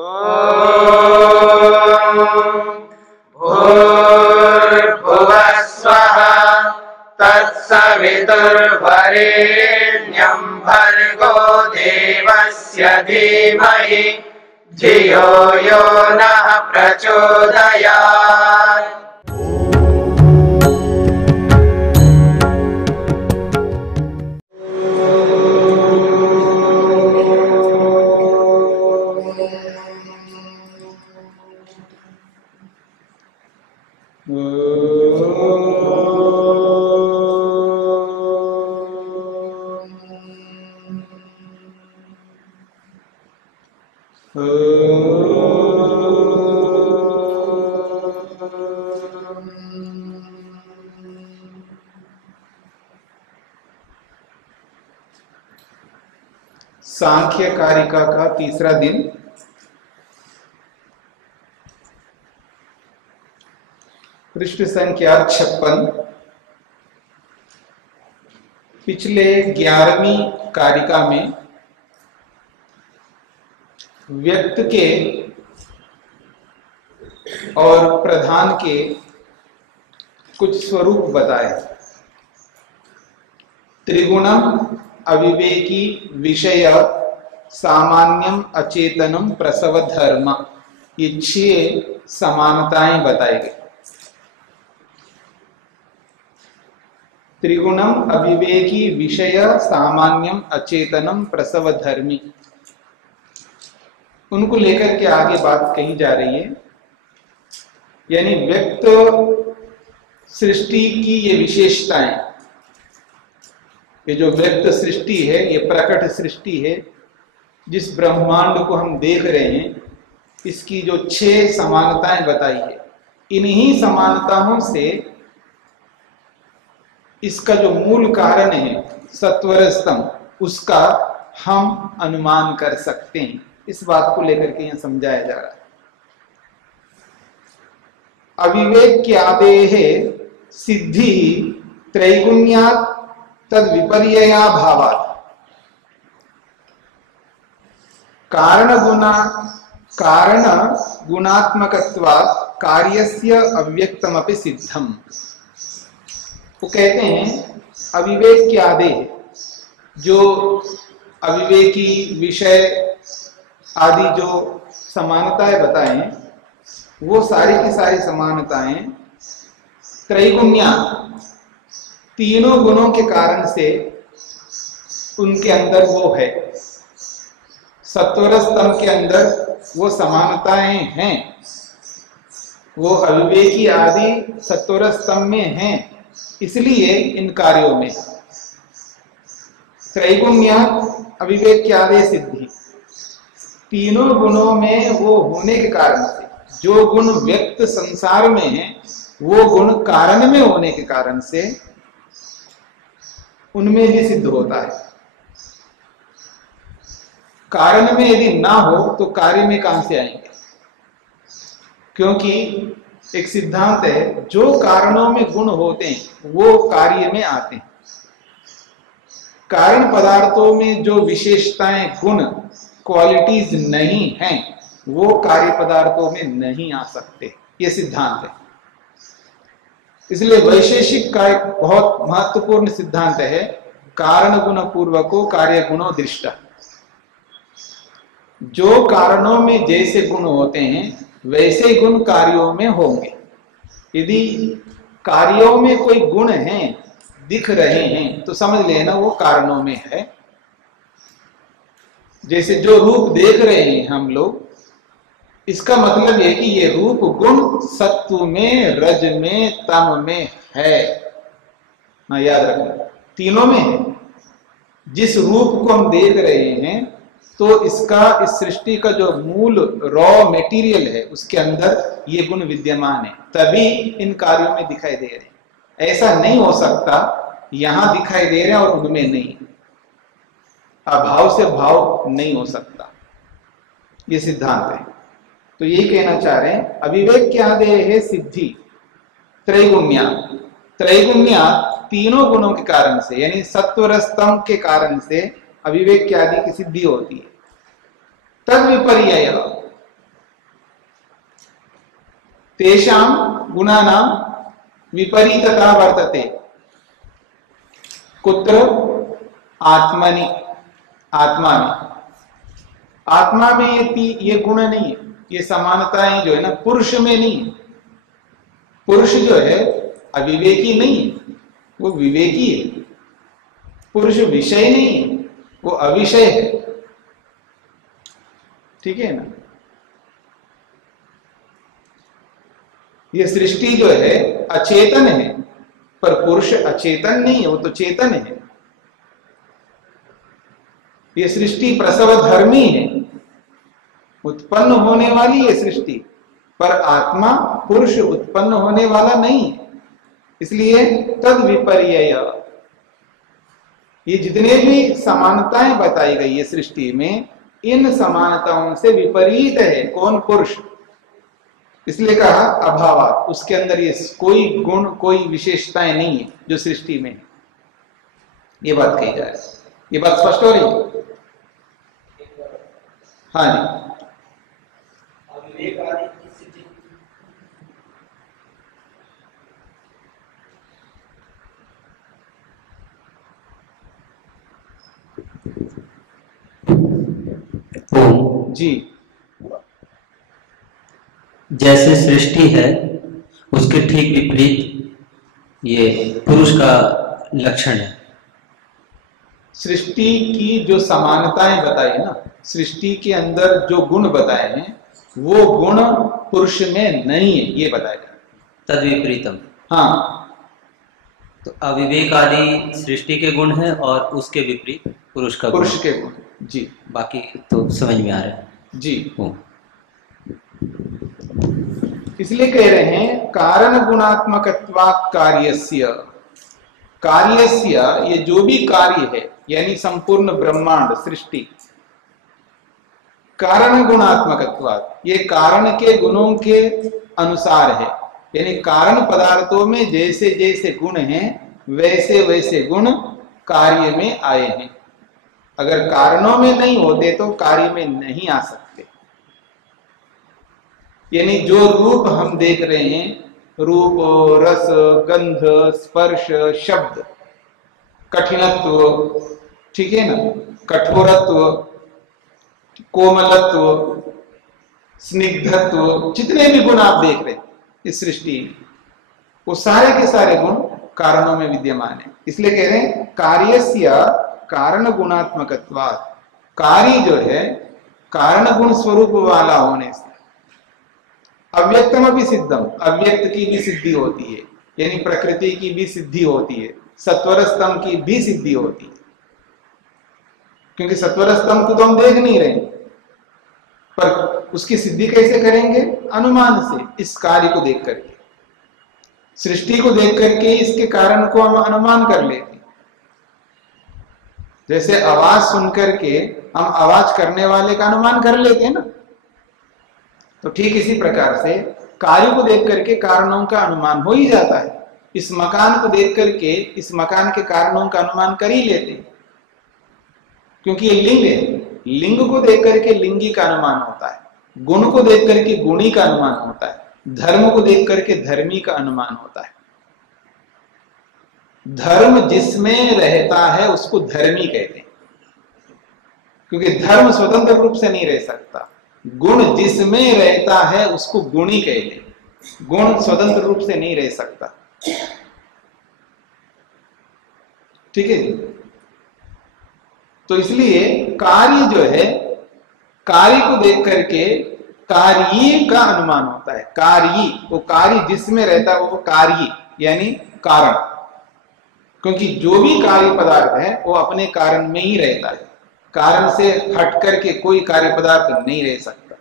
भूर्भुवः स्वः तत्सवितुर्वरेण्यं भर्गो देवस्य धीमहि धियो यो नः प्रचोदयात्। सांख्य कारिका का तीसरा दिन। पृष्ठ संख्या 56। पिछले 11वीं कारिका में व्यक्त के और प्रधान के कुछ स्वरूप बताए। त्रिगुणम, अविवेकी, विषय, सामान्यम, अचेतनम, प्रसव धर्म, ये 6 समानताएं बताई गई। त्रिगुणम, अविवेकी, विषय, सामान्यम, अचेतनम, प्रसव धर्मी, उनको लेकर के आगे बात कही जा रही है। यानी व्यक्त सृष्टि की ये विशेषताएं, ये जो व्यक्त सृष्टि है, ये प्रकट सृष्टि है, जिस ब्रह्मांड को हम देख रहे हैं, इसकी जो 6 समानताएं बताई है, इन्हीं समानताओं से इसका जो मूल कारण है सत्वर स्तंभ, उसका हम अनुमान कर सकते हैं। इस बात को लेकर के यहां समझाया जा रहा है। अविवेक्यादेः सिद्धि त्रैगुण्यात् तद विपर्यया भावात् कारण गुणात्मकत्वात् कार्यस्य अव्यक्तमपि सिद्धम। वो कहते हैं अविवेक्यादेः, जो अविवेकी, विषय आदि जो समानताएं बताएं, वो सारी की सारी समानताएं त्रैगुण्या, तीनों गुणों के कारण से उनके अंदर वो है। सत्वर स्तंभ के अंदर वो समानताएं हैं, वो अविवेकी आदि सत्वर स्तंभ में हैं, इसलिए इन कार्यों में त्रैगुण्या अविवेक्यादि सिद्धि, तीनों गुणों में वो होने के कारण से, जो गुण व्यक्त संसार में है, वो गुण कारण में होने के कारण से उनमें भी सिद्ध होता है। कारण में यदि ना हो तो कार्य में कहां से आएंगे? क्योंकि एक सिद्धांत है, जो कारणों में गुण होते हैं वो कार्य में आते हैं। कारण पदार्थों में जो विशेषताएं, गुण, क्वालिटीज नहीं हैं, वो कार्य पदार्थों में नहीं आ सकते। ये सिद्धांत है। इसलिए वैशेषिक का एक बहुत महत्वपूर्ण सिद्धांत है, कारण गुण पूर्वको कार्य गुणो दृष्टा। जो कारणों में जैसे गुण होते हैं वैसे गुण कार्यों में होंगे। यदि कार्यों में कोई गुण हैं, दिख रहे हैं, तो समझ लेना वो कारणों में है। जैसे जो रूप देख रहे हैं हम लोग, इसका मतलब है कि ये रूप गुण सत्व में, रज में, तम में है। ना याद रखना, तीनों में है। जिस रूप को हम देख रहे हैं, तो इसका, इस सृष्टि का जो मूल रॉ मटेरियल है, उसके अंदर ये गुण विद्यमान है, तभी इन कार्यों में दिखाई दे रहे हैं। ऐसा नहीं हो सकता यहां दिखाई दे रहे हैं और उनमें नहीं। अभाव से भाव नहीं हो सकता, ये सिद्धांत है। तो यही कहना चाह रहे हैं, अविवेक्यादेः सिद्धि त्रैगुण्या, त्रैगुण्या तीनों गुणों के कारण से, यानी सत्वर स्तंभ के कारण से अविवेक्यादि की सिद्धि होती है। तद विपर्यय, तेषां गुणानां विपरीतता वर्तते। कुत्र? आत्मनि, आत्मा में। आत्मा में ये गुण नहीं है, ये समानताएं जो है ना पुरुष में नहीं है। पुरुष जो है अविवेकी नहीं है, वो विवेकी है। पुरुष विषय नहीं है, वो अविषय है। ठीक है ना? ये सृष्टि जो है अचेतन है, पर पुरुष अचेतन नहीं है, वो तो चेतन है। ये सृष्टि प्रसव धर्मी है, उत्पन्न होने वाली है सृष्टि, पर आत्मा पुरुष उत्पन्न होने वाला नहीं है। इसलिए तद विपर्यय, ये जितने भी समानताएं बताई गई है सृष्टि में, इन समानताओं से विपरीत है कौन? पुरुष। इसलिए कहा अभावात, उसके अंदर ये कोई गुण कोई विशेषताएं नहीं है जो सृष्टि में है। ये बात कही जाए, ये बात स्पष्ट हो रही है? हाँ जी। जी, जैसे सृष्टि है उसके ठीक विपरीत ये पुरुष का लक्षण है। सृष्टि की जो समानताएं बताई ना, सृष्टि के अंदर जो गुण बताए हैं वो गुण पुरुष में नहीं है, ये बताया जाए। तद विपरीतम, हाँ, तो अविवेक आदि सृष्टि के गुण है और उसके विपरीत पुरुष का पुरुष गुण। के गुण। जी, बाकी तो समझ में आ रहा है। जी। इसलिए कह रहे हैं कारण गुणात्मकत्वात् कार्यस्य, कार्यस्य ये जो भी कार्य है यानी संपूर्ण ब्रह्मांड सृष्टि, कारण गुणात्मकत्वात् ये कारण के गुणों के अनुसार है। यानी कारण पदार्थों में जैसे जैसे गुण हैं वैसे वैसे गुण कार्य में आए हैं। अगर कारणों में नहीं होते तो कार्य में नहीं आ सकते। यानी जो रूप हम देख रहे हैं, रूप, रस, गंध, स्पर्श, शब्द, कठिनत्व, ठीक है ना, कठोरत्व, कोमलत्व, स्निग्धत्व, जितने भी गुण आप देख रहे हैं इस सृष्टि में, वो सारे के सारे गुण कारणों में विद्यमान है। इसलिए कह रहे हैं कार्यस्य कारण गुणात्मकत्वात्, कार्य जो है कारण गुण स्वरूप वाला होने से, अव्यक्तम भी सिद्धम, अव्यक्त की भी सिद्धि होती है, यानी प्रकृति की भी सिद्धि होती है, सत्वर स्तंभ की भी सिद्धि होती है। क्योंकि सत्वर स्तंभ को तो हम देख नहीं रहे, पर उसकी सिद्धि कैसे करेंगे? अनुमान से, इस कार्य को देख करके, सृष्टि को देख करके इसके कारण को हम अनुमान कर लेते। जैसे आवाज सुन करके हम आवाज करने वाले का अनुमान कर लेते हैं ना, तो ठीक इसी प्रकार से कार्य को देख करके कारणों का अनुमान हो ही जाता है। इस मकान को देख करके इस मकान के कारणों का अनुमान कर ही लेते हैं, क्योंकि ये लिंग है। लिंग को देख करके लिंगी का अनुमान होता है, गुण को देख करके गुणी का अनुमान होता है, धर्म को देख करके धर्मी का अनुमान होता है। धर्म जिसमें रहता है उसको धर्मी कहते हैं, क्योंकि धर्म स्वतंत्र रूप से नहीं रह सकता। गुण जिसमें रहता है उसको गुणी कहते हैं, गुण स्वतंत्र रूप से नहीं रह सकता। ठीक है, तो इसलिए कार्य जो है, कार्य को देख करके कार्य का अनुमान होता है। कार्य, वो कार्य जिसमें रहता है वो कार्य यानी कारण, क्योंकि जो भी कार्य पदार्थ है वो अपने कारण में ही रहता है, कारण से हट करके कोई कार्य पदार्थ नहीं रह सकता।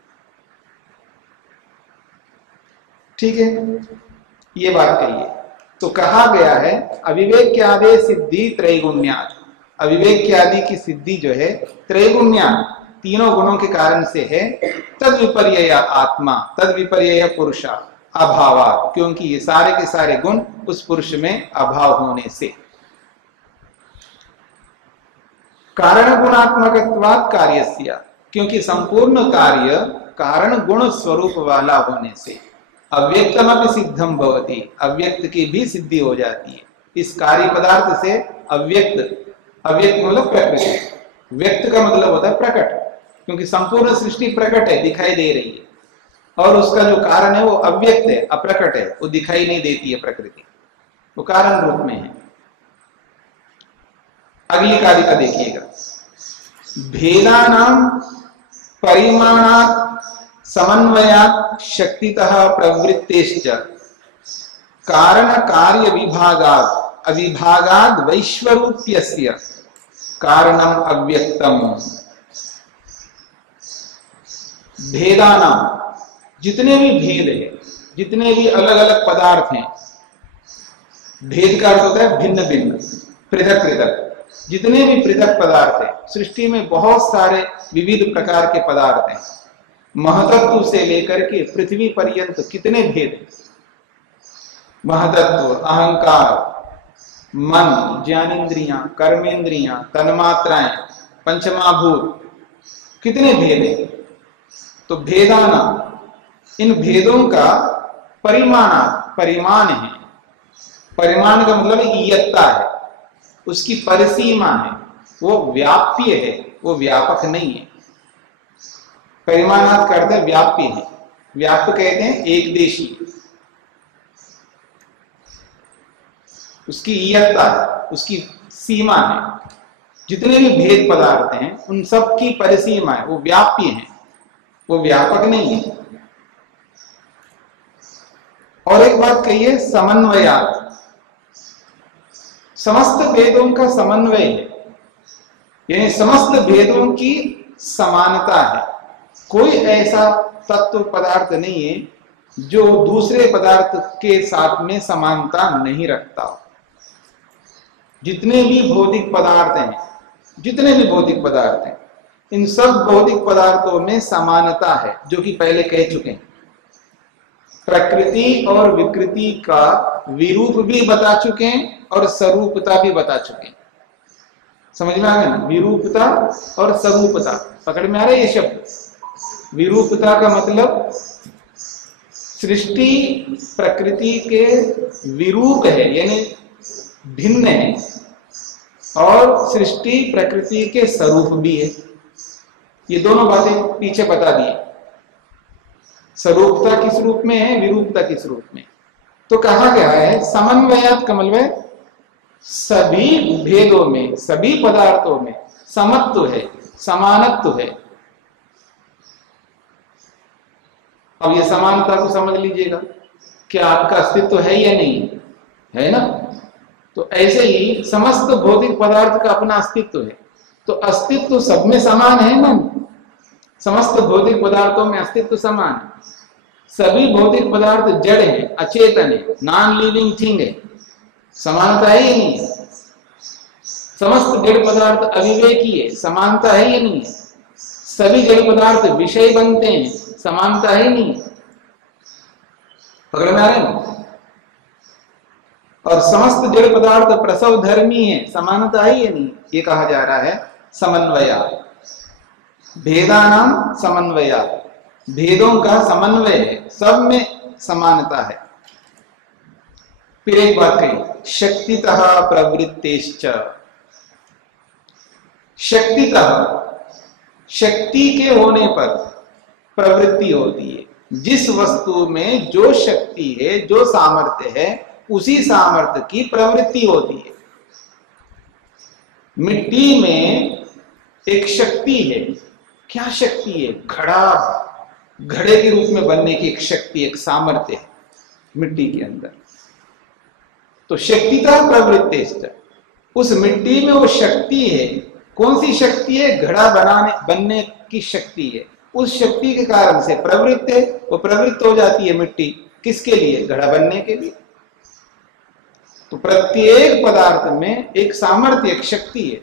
ठीक है, ये बात कही है। तो कहा गया है अविवेक्यादे सिद्धि त्रैगुण्यात्, अविवेक्यादि की सिद्धि जो है त्रैगुण्यात्, तीनों गुणों के कारण से है। तद विपर्यय आत्मा, तद विपर्यय पुरुषा अभावात्, क्योंकि ये सारे के सारे गुण उस पुरुष में अभाव होने से। कारण गुणात्मकत्वात् कार्यस्य, क्योंकि संपूर्ण कार्य कारण गुण स्वरूप वाला होने से। अव्यक्तमपि सिद्धम भवति, अव्यक्त की भी सिद्धि हो जाती है। इस कार्य पदार्थ से अव्यक्त, अव्यक्त मतलब प्रकृति, व्यक्त का मतलब होता है प्रकट, क्योंकि संपूर्ण सृष्टि प्रकट है, दिखाई दे रही है, और उसका जो कारण है वो अव्यक्त है, अप्रकट है, वो दिखाई नहीं देती है प्रकृति, वो कारण रूप में है। अगली कारिका देखिएगा, भेदानां परिमाणात् समन्वयात् शक्तितः प्रवृत्तेश्च कारण कार्य विभागात् अविभागात् वैश्वरूप्यस्य कारणम अव्यक्तम। भेदानां, जितने भी भेद है, जितने भी अलग अलग पदार्थ हैं, भेद का अर्थ होता है भिन्न भिन्न, पृथक पृथक, जितने भी पृथक पदार्थ हैं, सृष्टि में बहुत सारे विविध प्रकार के पदार्थ हैं, महतत्व से लेकर के पृथ्वी पर्यंत कितने भेद हैं। महतत्व, अहंकार, मन, ज्ञानेन्द्रियां, कर्मेंद्रियां, तन्मात्राएं, पंचमाभूत, कितने भेद हैं। तो भेदाना, इन भेदों का परिमाण, परिमाण है, परिमाण का मतलब इयत्ता है, उसकी परिसीमा है, वो व्याप्य है, वो व्यापक नहीं है। परिमाणात करते व्याप्य है, व्याप्त कहते हैं एक देशी, उसकी इयत्ता है, उसकी सीमा है। जितने भी भेद पदार्थ हैं उन सब की परिसीमा है, वो व्याप्य है, वो व्यापक नहीं है। और एक बात कहिए, समन्वयात, समस्त भेदों का समन्वय है, यानी समस्त भेदों की समानता है। कोई ऐसा तत्व पदार्थ नहीं है जो दूसरे पदार्थ के साथ में समानता नहीं रखता। जितने भी भौतिक पदार्थ हैं, जितने भी भौतिक पदार्थ हैं, इन सब भौतिक पदार्थों में समानता है, जो कि पहले कह चुके हैं। प्रकृति और विकृति का विरूप भी बता चुके हैं और स्वरूपता भी बता चुके हैं। समझ में आ गया ना, विरूपता और स्वरूपता, पकड़ में आ रहा है ये शब्द। विरूपता का मतलब सृष्टि प्रकृति के विरूप है, यानी भिन्न है, और सृष्टि प्रकृति के स्वरूप भी है। ये दोनों बातें पीछे बता दी। स्वरूपता किस रूप में है, विरूपता किस रूप में। तो कहा गया है समन्वयात का मतलब सभी भेदों में, सभी पदार्थों में समत्व है, समानत्व है। अब ये समानता को समझ लीजिएगा, क्या आपका अस्तित्व है या नहीं है ना। तो ऐसे ही समस्त भौतिक पदार्थ का अपना अस्तित्व है, तो अस्तित्व सब में समान है ना। समस्त भौतिक पदार्थों में अस्तित्व समान है। सभी भौतिक पदार्थ जड़ है, अचेतन है, नॉन लिविंग थिंग है, समानता है या नहीं है। समस्त जड़ पदार्थ अविवेकी है, समानता है या नहीं है। सभी जड़ पदार्थ विषय बनते हैं, समानता है नहीं है। पकड़ में आ रहे हैं। और समस्त जड़ पदार्थ प्रसव धर्मी है, समानता है या नहीं, ये कहा जा रहा है समन्वया। भेदानां समन्वया, भेदों का समन्वय है, सब में समानता है। फिर एक बात कही, शक्तितः प्रवृत्तेश्च। शक्तितः, शक्ति के होने पर प्रवृत्ति होती है। जिस वस्तु में जो शक्ति है, जो सामर्थ्य है, उसी सामर्थ्य की प्रवृत्ति होती है। मिट्टी में एक शक्ति है, क्या शक्ति है, घड़े के रूप में बनने की एक शक्ति, एक सामर्थ्य है मिट्टी के अंदर। तो शक्तिता प्रवृत्ति, उस मिट्टी में वो शक्ति है। कौन सी शक्ति है, घड़ा बनने की शक्ति है। उस शक्ति के कारण से प्रवृत्त है, वो प्रवृत्त हो जाती है मिट्टी, किसके लिए, घड़ा बनने के लिए। तो प्रत्येक पदार्थ में एक सामर्थ्य, एक शक्ति है,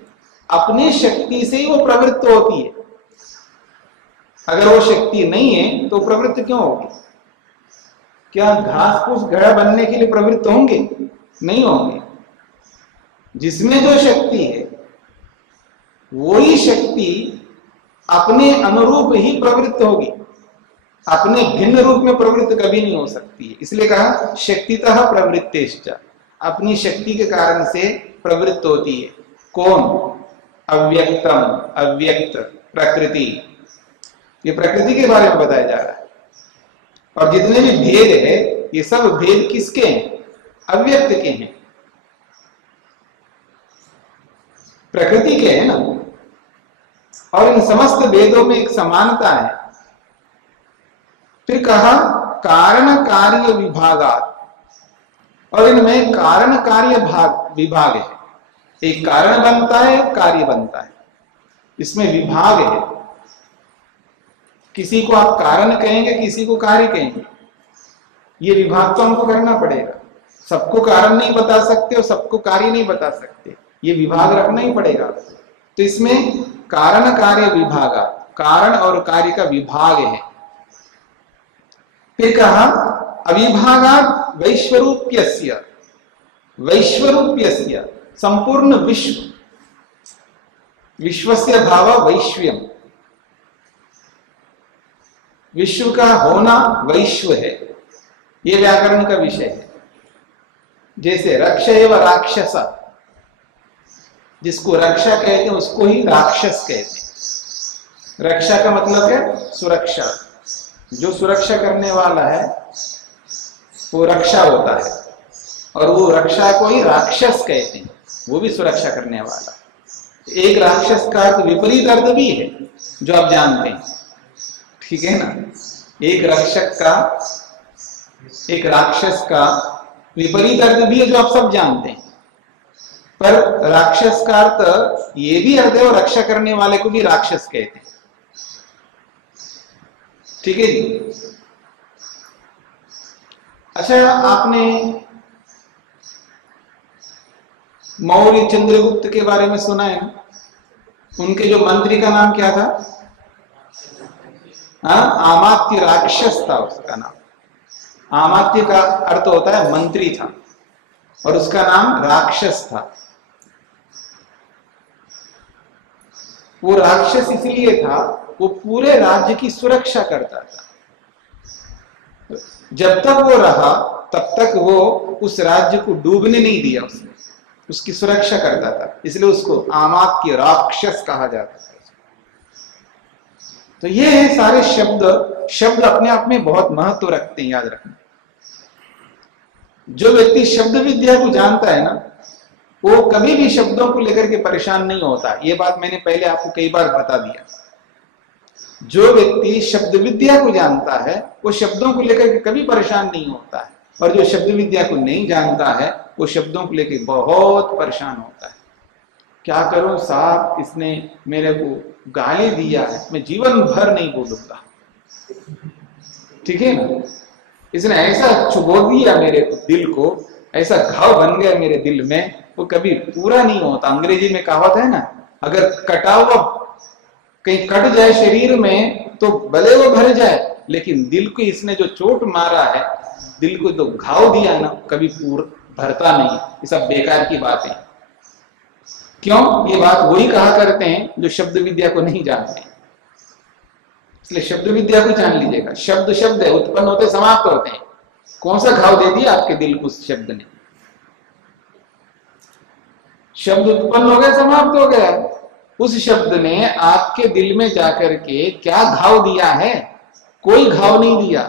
अपनी शक्ति से ही वो प्रवृत्त होती है। अगर वो शक्ति नहीं है तो प्रवृत्त क्यों होगी। क्या घास फूस घड़ा बनने के लिए प्रवृत्त होंगे, नहीं होंगे। जिसमें जो शक्ति है वही शक्ति अपने अनुरूप ही प्रवृत्त होगी। अपने भिन्न रूप में प्रवृत्त कभी नहीं हो सकती है। इसलिए कहा शक्तितः प्रवृत्तेश्च, अपनी शक्ति के कारण से प्रवृत्त होती है। कौन? अव्यक्तम, अव्यक्त प्रकृति। ये प्रकृति के बारे में बताया जा रहा है। और जितने भी भेद है ये सब भेद किसके हैं? अव्यक्त के हैं, प्रकृति के है ना। और इन समस्त भेदों में एक समानता है। फिर कहा कारण कार्य विभागात, और इनमें कारण कार्य विभाग है। एक कारण बनता है, एक कार्य बनता है, इसमें विभाग है। किसी को आप कारण कहेंगे, किसी को कार्य कहेंगे। ये विभाग तो हमको करना पड़ेगा। सबको कारण नहीं बता सकते और सबको कार्य नहीं बता सकते, ये विभाग रखना ही पड़ेगा। तो इसमें कारण कार्य विभाग, कारण और कार्य का विभाग है। फिर कहा अविभागात् वैश्वरूप्यस्य, वैश्वरूप्यस्य संपूर्ण विश्व, विश्वस्य भाव वैश्व्यम, विश्व का होना वैश्व है। यह व्याकरण का विषय है। जैसे रक्ष एव राक्षस, जिसको रक्षा कहते हैं उसको ही राक्षस कहते हैं। रक्षा का मतलब है सुरक्षा। जो सुरक्षा करने वाला है वो रक्षा होता है, और वो रक्षा को ही राक्षस कहते हैं, वो भी सुरक्षा करने वाला। एक राक्षस का अर्थ विपरीत अर्थ भी है जो आप जानते हैं, ठीक है ना। एक रक्षक का, एक राक्षस का विपरीत अर्थ भी है जो आप सब जानते हैं। पर राक्षस का अर्थ ये भी अर्थ है, और रक्षा करने वाले को भी राक्षस कहते हैं, ठीक है जी। अच्छा, आपने मौर्य चंद्रगुप्त के बारे में सुना है ना? उनके जो मंत्री का नाम क्या था? आमात्य राक्षस था उसका नाम। आमात्य का अर्थ होता है मंत्री था, और उसका नाम राक्षस था। वो राक्षस इसलिए था, वो पूरे राज्य की सुरक्षा करता था। जब तक वो रहा तब तक वो उस राज्य को डूबने नहीं दिया, उसने उसकी सुरक्षा करता था, इसलिए उसको आमात्य राक्षस कहा जाता है। तो ये है सारे शब्द। शब्द अपने आप में बहुत महत्व रखते हैं, याद रखना। जो व्यक्ति शब्द विद्या को जानता है ना, वो कभी भी शब्दों को लेकर के परेशान नहीं होता। ये बात मैंने पहले आपको कई बार बता दिया। जो व्यक्ति शब्द विद्या को जानता है वो शब्दों को लेकर के कभी परेशान नहीं होता है, और जो शब्द विद्या को नहीं जानता है वो शब्दों को लेकर बहुत परेशान होता है। क्या करूं साहब, इसने मेरे को गाली दिया है, मैं जीवन भर नहीं बोलूंगा, ठीक है ना। इसने ऐसा चुभो दिया मेरे को, दिल को ऐसा घाव बन गया मेरे दिल में, वो कभी पूरा नहीं होता। अंग्रेजी में कहावत है ना, अगर कटा हुआ कहीं कट जाए शरीर में तो भले वो भर जाए, लेकिन दिल को इसने जो चोट मारा है, दिल को जो घाव दिया ना, कभी पूरा भरता नहीं। ये सब बेकार की बात है। क्यों? ये बात वही कहा करते हैं जो शब्द विद्या को नहीं जानते। इसलिए शब्द विद्या को जान लीजिएगा। शब्द शब्द है, उत्पन्न होते समाप्त होते हैं। कौन सा घाव दे दिया आपके दिल को उस शब्द ने? शब्द उत्पन्न हो गया, समाप्त हो गया। उस शब्द ने आपके दिल में जाकर के क्या घाव दिया है? कोई घाव नहीं दिया,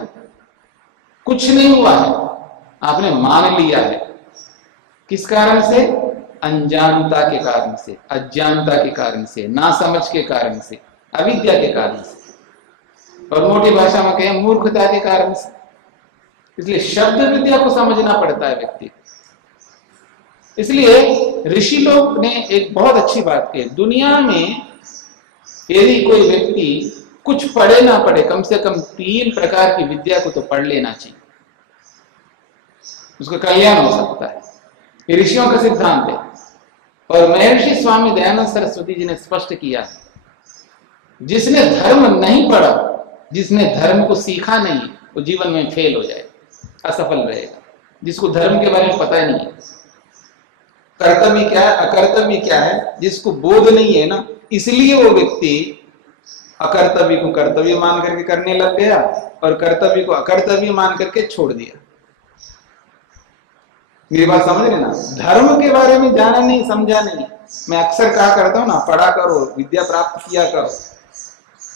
कुछ नहीं हुआ है, आपने मान लिया है। किस कारण से? अनजानता के कारण से, अज्ञानता के कारण से, नासमझ के कारण से, अविद्या के कारण से, और मोटी भाषा में कहें मूर्खता के कारण से। इसलिए शब्द विद्या को समझना पड़ता है व्यक्ति। इसलिए ऋषि लोग ने एक बहुत अच्छी बात कही, दुनिया में यदि कोई व्यक्ति कुछ पढ़े ना पढ़े, कम से कम 3 प्रकार की विद्या को तो पढ़ लेना चाहिए, उसका कल्याण हो सकता है। ये ऋषियों का सिद्धांत है। और महर्षि स्वामी दयानंद सरस्वती जी ने स्पष्ट किया, जिसने धर्म नहीं पढ़ा, जिसने धर्म को सीखा नहीं, वो जीवन में फेल हो जाए, असफल रहेगा। जिसको धर्म के बारे में पता नहीं है, कर्तव्य क्या है, अकर्तव्य क्या है, जिसको बोध नहीं है ना, इसलिए वो व्यक्ति अकर्तव्य को कर्तव्य मान करके करने लग गया और कर्तव्य को अकर्तव्य मान करके छोड़ दिया। मेरी बात समझ रहे ना? धर्म के बारे में जाना नहीं, समझा नहीं। मैं अक्सर कहा करता हूं ना, पढ़ा करो, विद्या प्राप्त किया करो,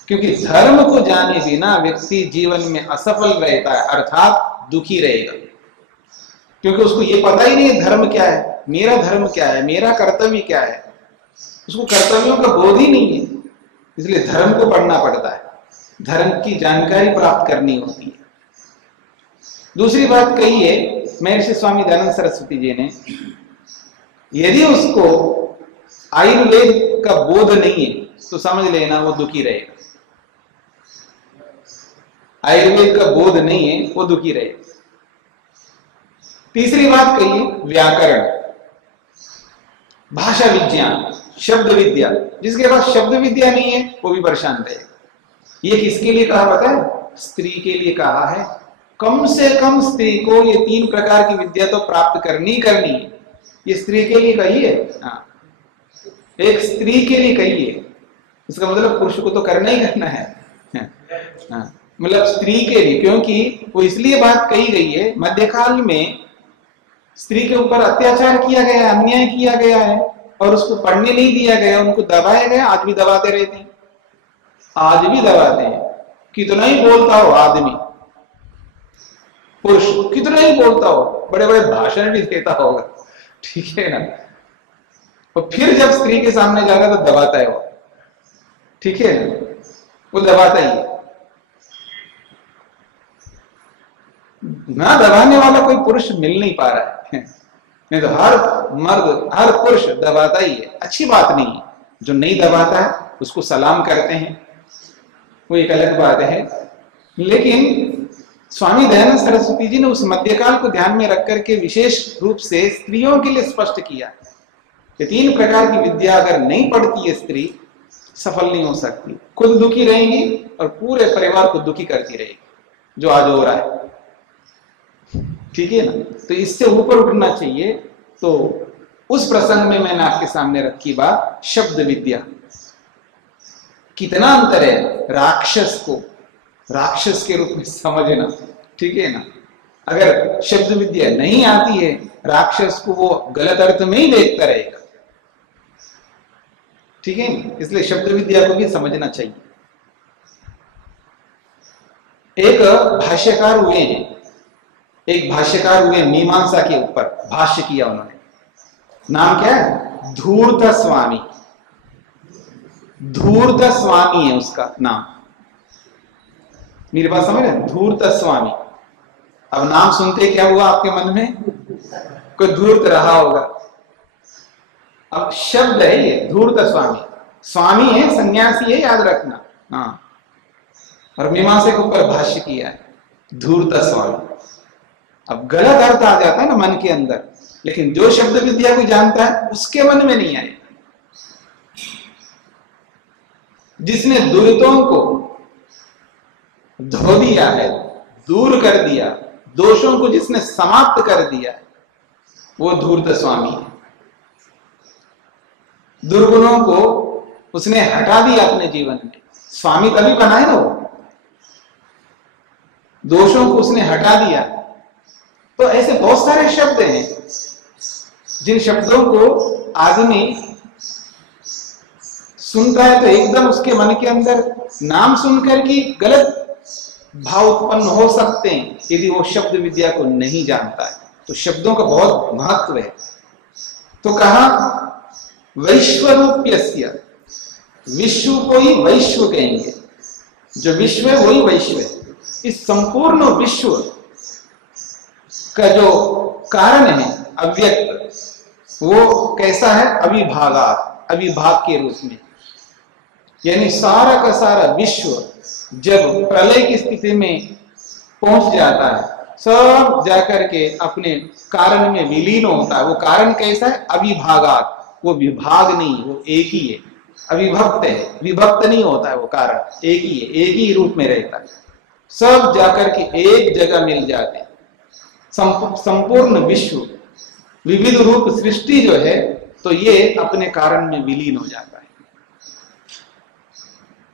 क्योंकि धर्म को जाने बिना व्यक्ति जीवन में असफल रहता है, अर्थात दुखी रहेगा। क्योंकि उसको ये पता ही नहीं है धर्म क्या है, मेरा धर्म क्या है, मेरा कर्तव्य क्या है, उसको कर्तव्यों का बोध ही नहीं है। इसलिए धर्म को पढ़ना पड़ता है, धर्म की जानकारी प्राप्त करनी होती है। दूसरी बात कही है महर्षि स्वामी दयानंद सरस्वती जी ने, यदि उसको आयुर्वेद का बोध नहीं है तो समझ लेना वो दुखी रहेगा। आयुर्वेद का बोध नहीं है, वो दुखी रहेगा। तीसरी बात कही है व्याकरण, भाषा विज्ञान, शब्द विद्या। जिसके पास शब्द विद्या नहीं है वो भी परेशान रहेगा। ये किसके लिए कहा पता है? स्त्री के लिए कहा है। कम से कम स्त्री को ये 3 प्रकार की विद्या तो प्राप्त करनी है। ये स्त्री के लिए कही है। हाँ, एक स्त्री के लिए कही है, इसका मतलब पुरुष को तो करना ही करना है। हाँ, मतलब स्त्री के लिए, क्योंकि वो इसलिए बात कही गई है, मध्यकाल में स्त्री के ऊपर अत्याचार किया गया, अन्याय किया गया है और उसको पढ़ने नहीं दिया गया, उनको दबाया गया। आज भी दबाते रहते हैं, आज भी दबाते हैं। कितना ही बोलता हो आदमी, पुरुष कितना ही बोलता हो, बड़े बड़े भाषण भी देता होगा, ठीक है ना, और फिर जब स्त्री के सामने जाता तो दबाता है वो, ठीक है ना, वो दबाता ही है। ना दबाने वाला कोई पुरुष मिल नहीं पा रहा है, नहीं तो हर मर्द, हर पुरुष दबाता ही है। अच्छी बात नहीं है, जो नहीं दबाता है उसको सलाम करते हैं, वो एक अलग बात है। लेकिन स्वामी दयानंद सरस्वती जी ने उस मध्यकाल को ध्यान में रख करके विशेष रूप से स्त्रियों के लिए स्पष्ट किया कि 3 प्रकार की विद्या अगर नहीं पढ़ती है स्त्री, सफल नहीं हो सकती, खुद दुखी रहेंगी और पूरे परिवार को दुखी करती रहेगी, जो आज हो रहा है, ठीक है ना। तो इससे ऊपर उठना चाहिए। तो उस प्रसंग में मैंने आपके सामने रखी बात शब्द विद्या। कितना अंतर है राक्षस को राक्षस के रूप में समझना, ठीक है ना। अगर शब्द विद्या नहीं आती है, राक्षस को वो गलत अर्थ में ही देखता रहेगा, ठीक है। इसलिए शब्द विद्या को भी समझना चाहिए। एक भाष्यकार हुए हैं, एक भाष्यकार हुए मीमांसा के ऊपर, भाष्य किया उन्होंने। नाम क्या है? धूर्त स्वामी। धूर्त स्वामी है उसका नाम। मेरी बात समझ रहे? धूर्त स्वामी। अब नाम सुनते क्या हुआ आपके मन में? कोई धूर्त रहा होगा। अब शब्द है ये धूर्त स्वामी। स्वामी है, सन्यासी है, याद रखना। हाँ, और मीमांसा के ऊपर भाष्य किया है धूर्त स्वामी। अब गलत अर्थ आ जाता है ना मन के अंदर, लेकिन जो शब्द विद्या को जानता है उसके मन में नहीं आए। जिसने दुरितों को धो दिया है, दूर कर दिया, दोषों को जिसने समाप्त कर दिया, वो धूर्त स्वामी है। दुर्गुणों को उसने हटा दिया अपने जीवन में, स्वामी तभी बना है ना वो। दोषों को उसने हटा दिया। तो ऐसे बहुत सारे शब्द हैं जिन शब्दों को आदमी सुनता है तो एकदम उसके मन के अंदर नाम सुनकर की गलत भाव उत्पन्न हो सकते हैं, यदि वो शब्द विद्या को नहीं जानता है। तो शब्दों का बहुत महत्व है। तो कहा वैश्वरूप्यस्य, विश्व को ही वैश्व कहेंगे, जो विश्व है वही वैश्व है। इस संपूर्ण विश्व का जो कारण है अव्यक्त, वो कैसा है? अविभागात, अविभाग के रूप में। यानी सारा का सारा विश्व जब प्रलय की स्थिति में पहुंच जाता है, सब जाकर के अपने कारण में विलीन होता है। वो कारण कैसा है? अविभागात, वो विभाग नहीं, वो एक ही है, अविभक्त है, विभक्त नहीं होता है। वो कारण एक ही है, एक ही रूप में रहता है। सब जाकर के एक जगह मिल जाते हैं। संपूर्ण विश्व, विविध रूप सृष्टि जो है, तो ये अपने कारण में विलीन हो जाता है।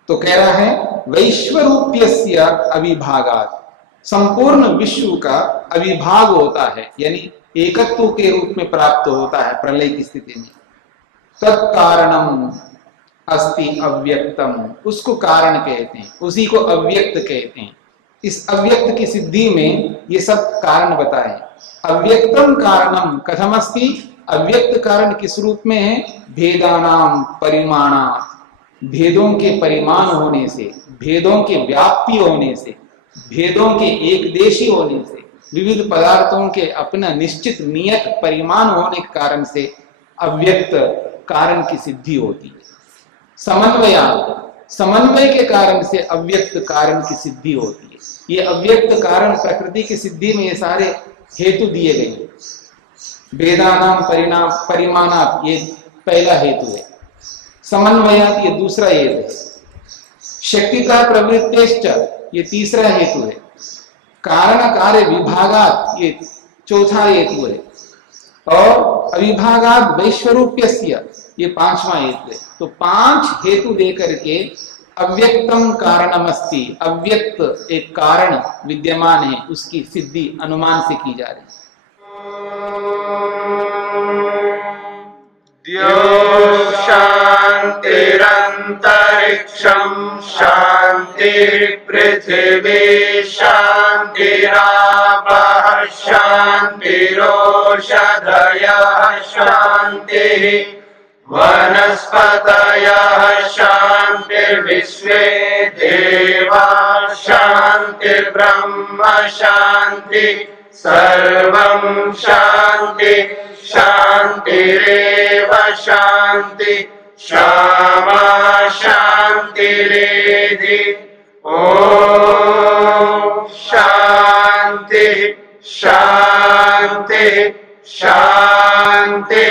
तो कह रहा है वैश्वरूप्यस्य अविभागात्, संपूर्ण विश्व का अविभाग होता है, यानी एकत्व के रूप में प्राप्त होता है प्रलय की स्थिति में। तत्कारणम अस्ति अव्यक्तम, उसको कारण कहते हैं, उसी को अव्यक्त कहते हैं। इस अव्यक्त की सिद्धि में ये सब कारण बताए। अव्यक्तम कारणम कथमस्ति, अव्यक्त कारण किस रूप में है? भेदानाम परिमाणात्, भेदों के परिमाण होने से, भेदों के व्याप्ति होने से, भेदों के एकदेशी होने से, विविध पदार्थों के अपना निश्चित नियत परिमाण होने के कारण से अव्यक्त कारण की सिद्धि होती है। समन्वय के कारण से अव्यक्त कारण की सिद्धि होती है। ये अव्यक्त कारण प्रकृति की सिद्धि में ये सारे हेतु दिए गए। भेदानाम परिमाणात् ये पहला हेतु है, समन्वयात् ये दूसरा हेतु है, शक्तिता प्रवृत्तेश्च ये तीसरा हेतु है, कारण कार्य विभागात् ये चौथा हेतु है, और अविभागात् वैश्वरूप्यस्य ये पांचवा हेतु है। तो 5 हेतु देकर के अव्यक्तम कारणमस्ति, अव्यक्त एक कारण विद्यमान है, उसकी सिद्धि अनुमान से की जा रही है। द्यो शान्तिरन्तरिक्षं शान्तिः पृथिवी शान्तिरापः शान्तिरोषधयः शान्तिः वनस्पतयः शान्तिर्विश्वे देवाः शान्तिर्ब्रह्म शान्तिः सर्वं शान्ति शान्तिरेव शान्ति क्षमा शान्तिरेधि। ॐ शान्ति शान्ति शान्ति।